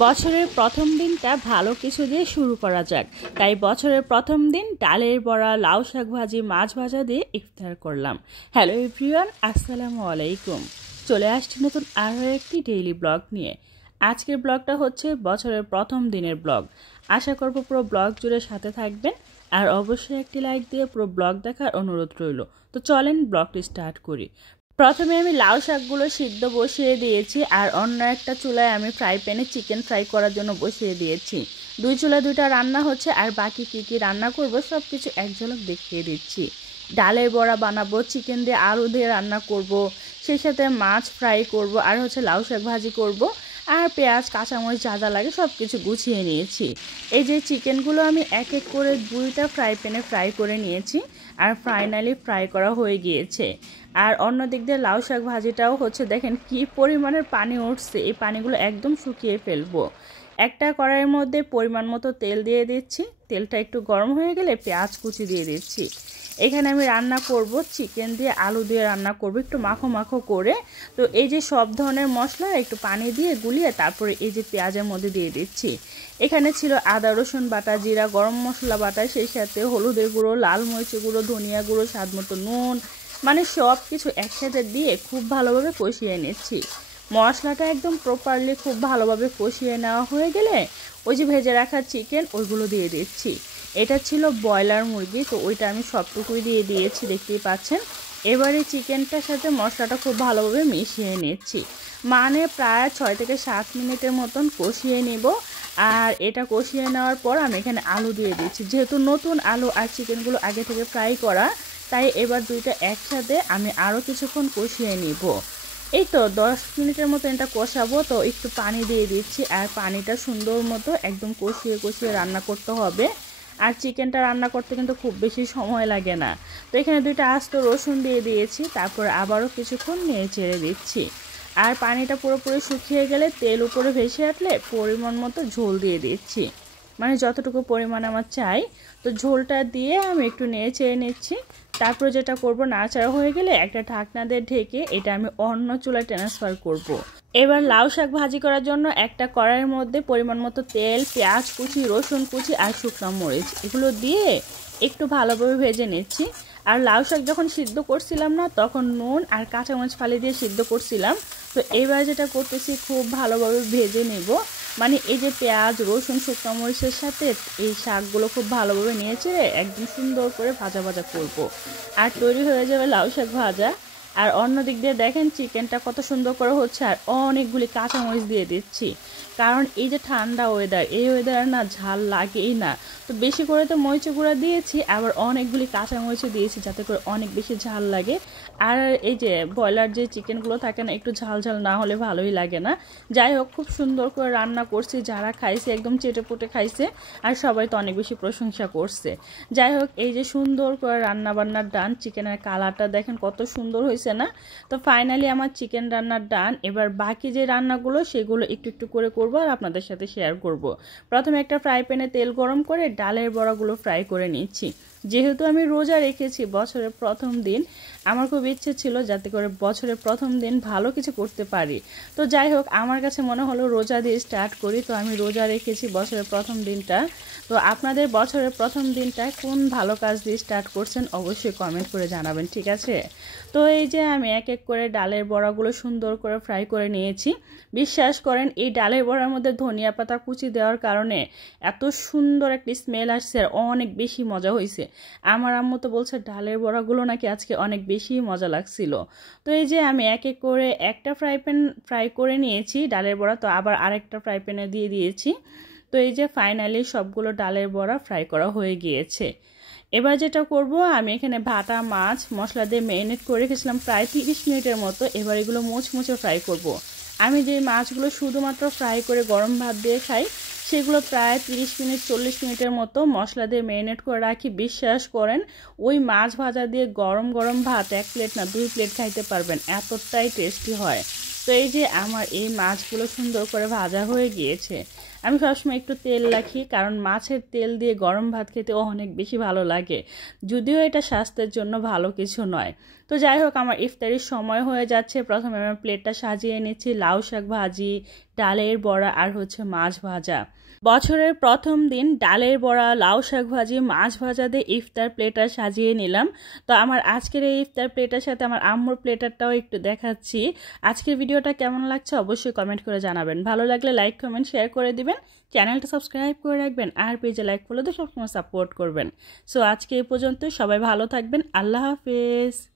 বছরের প্রথম দিনটা ভালো কিছু দিয়ে শুরু করা যাক। তাই বছরের প্রথম দিন ডালের বড়া, লাউ শাক ভাজি, মাছ ভাজা দিয়ে ইফতার করলাম। হ্যালো এভরিওয়ান, আসসালামু আলাইকুম। চলে আসছি নতুন আরও একটি ডেইলি ব্লগ নিয়ে। আজকের ব্লগটা হচ্ছে বছরের প্রথম দিনের ব্লগ। আশা করব পুরো ব্লগ জুড়ে সাথে থাকবেন, আর অবশ্যই একটি লাইক দিয়ে পুরো ব্লগ দেখার অনুরোধ রইল। তো চলেন ব্লগটি স্টার্ট করি। প্রথমে আমি লাউ শাকগুলো সিদ্ধ বসিয়ে দিয়েছি, আর অন্য একটা চুলায় আমি ফ্রাই প্যানে চিকেন ফ্রাই করার জন্য বসিয়ে দিয়েছি। দুই চুলায় দুইটা রান্না হচ্ছে, আর বাকি কী কী রান্না করব সব কিছু এক ঝলক দেখিয়ে দিচ্ছি। ডালের বড়া বানাবো, চিকেন দিয়ে আলু দিয়ে রান্না করব, সেই সাথে মাছ ফ্রাই করব, আর হচ্ছে লাউ শাক ভাজি করব, আর পেঁয়াজ কাঁচামরিচ যা যা লাগে সব কিছু গুছিয়ে নিয়েছি। এই যে চিকেনগুলো আমি এক এক করে দুইটা ফ্রাই প্যানে ফ্রাই করে নিয়েছি, আর ফাইনালি ফ্রাই করা হয়ে গিয়েছে। আর অন্য দিক দিয়ে লাউ শাক ভাজিটাও হচ্ছে, দেখেন কি পরিমাণের পানি উঠছে, এই পানিগুলো একদম শুকিয়ে ফেলবো। একটা কড়াইয়ের মধ্যে পরিমাণ মতো তেল দিয়ে দিচ্ছি। তেলটা একটু গরম হয়ে গেলে পেঁয়াজ কুচি দিয়ে দিচ্ছি। এখানে আমি রান্না করব চিকেন দিয়ে আলু দিয়ে রান্না করব, একটু মাখো মাখো করে। তো এই যে সব ধরনের মশলা একটু পানি দিয়ে গুলিয়ে তারপরে এই যে পেঁয়াজের মধ্যে দিয়ে দিচ্ছি। এখানে ছিল আদা রসুন বাটা, জিরা গরম মশলা বাটা, সেই সাথে হলুদের গুঁড়ো, লাল মরিচের গুঁড়ো, ধনিয়া গুঁড়ো, স্বাদ মতো নুন, মানে সব কিছু একসাথে দিয়ে খুব ভালোভাবে কষিয়ে নিচ্ছি। মশলাটা একদম প্রপারলি খুব ভালোভাবে কষিয়ে নেওয়া হয়ে গেলে ওই যে ভেজে রাখা চিকেন ওইগুলো দিয়ে দিচ্ছি। এটা ছিল ব্রয়লার মুরগি, তো ওইটা আমি সবটুকুই দিয়ে দিয়েছি, দেখতেই পাচ্ছেন। এবারে চিকেনটার সাথে মশলাটা খুব ভালোভাবে মিশিয়ে নিচ্ছি, মানে প্রায় 6 থেকে 7 মিনিটের মতন কষিয়ে নেব। আর এটা কষিয়ে নেওয়ার পর আমি এখানে আলু দিয়ে দিচ্ছি। যেহেতু নতুন আলু আর চিকেনগুলো আগে থেকে ফ্রাই করা, তাই এবার দুইটা একসাথে আমি আরও কিছুক্ষণ কষিয়ে নিব। এই তো 10 মিনিটের মতো এটা কষাবো, তো একটু পানি দিয়ে দিচ্ছি। আর পানিটা সুন্দর মতো একদম কষিয়ে কষিয়ে রান্না করতে হবে। আর চিকেনটা রান্না করতে কিন্তু খুব বেশি সময় লাগে না। তো এখানে দুইটা আস্ত রসুন দিয়ে দিয়েছি, তারপর আবারও কিছুক্ষণ নেড়ে চেড়ে দিচ্ছি। আর পানিটা পুরোপুরি শুকিয়ে গেলে তেল উপরে ভেসে আসলে পরিমাণ মতো ঝোল দিয়ে দিচ্ছি, মানে যতটুকু পরিমাণ আমার চাই। তো ঝোলটা দিয়ে আমি একটু নেড়ে চেড়ে নিচ্ছি। তারপরে যেটা করব, নাড়াচাড়া হয়ে গেলে একটা ঢাকনা দিয়ে ঢেকে এটা আমি অন্য চুলায় ট্রান্সফার করব। এবার লাউ শাক ভাজি করার জন্য একটা কড়াইয়ের মধ্যে পরিমাণ মতো তেল, পেঁয়াজ কুচি, রসুন কুচি আর শুকনো মরিচ এগুলো দিয়ে একটু ভালোভাবে ভেজে নিচ্ছি। আর লাউ শাক যখন সিদ্ধ করছিলাম না, তখন নুন আর কাঁচামরিচ ফালি দিয়ে সিদ্ধ করছিলাম। তো এইবার যেটা করতেছি, খুব ভালোভাবে ভেজে নেব, মানে এই যে পেঁয়াজ রসুন শুকনো মরিচের সাথে এই শাকগুলো খুব ভালোভাবে নিয়েছে একদম সুন্দর করে ভাজা ভাজা করব। আর তৈরি হয়ে যাবে লাউ শাক ভাজা। আর অন্য দিক দিয়ে দেখেন চিকেনটা কত সুন্দর করে হচ্ছে, আর অনেকগুলি কাঁচামরিচ দিয়ে দিচ্ছি, কারণ এই যে ঠান্ডা ওয়েদার, এই ওয়েদারে না ঝাল লাগেই না। তো বেশি করে তো মরিচের গুঁড়া দিয়েছি, আবার অনেকগুলি কাঁচামরিচও দিয়েছি যাতে করে অনেক বেশি ঝাল লাগে। আর এই যে ব্রয়লার যে চিকেনগুলো থাকে না, একটু ঝাল ঝাল না হলে ভালোই লাগে না। যাই হোক, খুব সুন্দর করে রান্না করছি, যারা খাইছে একদম চেটে পুটে খাইছে, আর সবাই তো অনেক বেশি প্রশংসা করছে। যাই হোক, এই যে সুন্দর করে রান্না বান্নার ডান, চিকেনের কালারটা দেখেন কত সুন্দর হয়েছে না। তো ফাইনালি আমার চিকেন রান্নার ডান। এবার বাকি যে রান্নাগুলো সেগুলো একটু একটু করে করব আর আপনাদের সাথে শেয়ার করব। প্রথমে একটা ফ্রাই প্যানে তেল গরম করে ডালের বড়াগুলো ফ্রাই করে নিচ্ছি। যেহেতু আমি রোজা রেখেছি বছরের প্রথম দিন, আমার খুব ইচ্ছে ছিল যাতে করে বছরের প্রথম দিন ভালো কিছু করতে পারি। তো যাই হোক, আমার কাছে মনে হলো রোজা দিয়ে স্টার্ট করি, তো আমি রোজা রেখেছি বছরের প্রথম দিনটা। তো আপনাদের বছরের প্রথম দিনটা কোন ভালো কাজ দিয়ে স্টার্ট করছেন অবশ্যই কমেন্ট করে জানাবেন, ঠিক আছে? তো এই যে আমি এক এক করে ডালের বড়াগুলো সুন্দর করে ফ্রাই করে নিয়েছি। বিশ্বাস করেন, এই ডালের বড়ার মধ্যে ধনিয়া পাতা কুচি দেওয়ার কারণে এত সুন্দর একটি স্মেল আসছে, আর অনেক বেশি মজা হয়েছে। আমার আম্মু তো বলছে ডালের বড়াগুলো নাকি আজকে অনেক বেশি মজা লাগছিল। তো এই যে আমি এক এক করে একটা ফ্রাই প্যান ফ্রাই করে নিয়েছি ডালের বড়া, তো আবার আরেকটা ফ্রাই প্যানে দিয়ে দিয়েছি। তো এই যে ফাইনালি সবগুলো ডালের বড়া ফ্রাই করা হয়ে গিয়েছে। এবার যেটা করব, আমি এখানে ভাটা মাছ মশলা দিয়ে ম্যারিনেট করে রেখেছিলাম প্রায় 30 মিনিটের মতো। এবার এগুলো মুচমুচে ফ্রাই করব। আমি যে মাছগুলো শুধুমাত্র ফ্রাই করে গরম ভাত দিয়ে খাই, সেগুলো প্রায় 30 মিনিট 40 মিনিটের মতো মশলা দিয়ে ম্যারিনেট করে রাখি। বিশ্বাস করেন, ওই মাছ ভাজা দিয়ে গরম গরম ভাত 1 প্লেট না 2 প্লেট খাইতে পারবেন, এতটাই টেস্টি হয়। তো এই যে আমার এই মাছগুলো সুন্দর করে ভাজা হয়ে গিয়েছে। আমি সবসময় একটু তেল রাখি, কারণ মাছের তেল দিয়ে গরম ভাত খেতে অনেক বেশি ভালো লাগে, যদিও এটা স্বাস্থ্যের জন্য ভালো কিছু নয়। তো যাই হোক, আমার ইফতারির সময় হয়ে যাচ্ছে। প্রথমে আমি প্লেটটা সাজিয়ে নিচ্ছি লাউ শাক ভাজি, ডালের বড়া আর হচ্ছে মাছ ভাজা। বছরের প্রথম দিন ডালের বড়া, লাউ শাক ভাজি, মাছ ভাজা দিয়ে ইফতার প্লেটার সাজিয়ে নিলাম। তো আমার আজকের এই ইফতার প্লেটার সাথে আমার আম্মুর প্লেটারটাও একটু দেখাচ্ছি। আজকের ভিডিওটা কেমন লাগছে অবশ্যই কমেন্ট করে জানাবেন। ভালো লাগলে লাইক, কমেন্ট, শেয়ার করে দিবেন। চ্যানেলটা সাবস্ক্রাইব করে রাখবেন আর পেজে লাইক ফলো দিয়ে সবসময় সাপোর্ট করবেন। সো আজকে এই পর্যন্ত, সবাই ভালো থাকবেন। আল্লাহ হাফেজ।